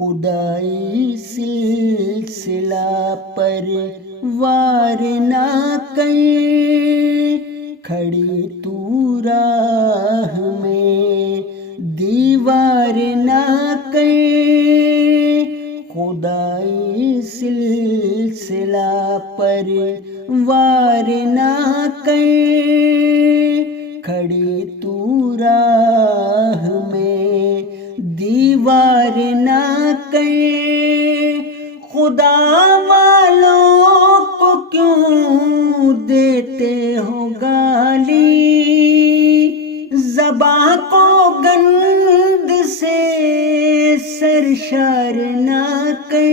خدائی سلسلہ پر وار نہ کر، کھڑی تو راہ میں دیوار نہ کر، خدائی سلسلہ پر وار نہ کر، کھڑی تو راہ میں دیوار نہ کر، خدا والوں کو کیوں دیتے ہو گالی، زباں کو گند سے سرشار نہ کر،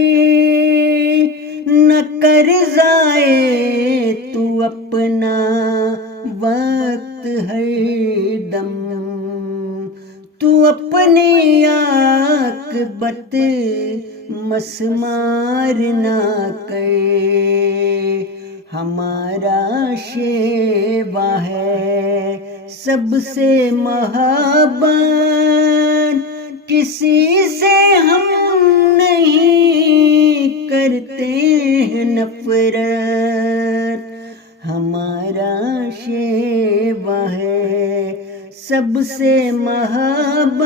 نہ کر ضائع تو اپنا وقت ہر دم، تو اپنی عاقبت مسمار نہ کر، ہمارا شیوا ہے سب سے محبت، کسی سے ہم نہیں کرتے ہیں نفرت، ہمارا شیوا ہے سب سے محبت،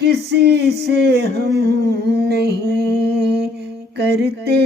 کسی سے ہم نہیں کرتے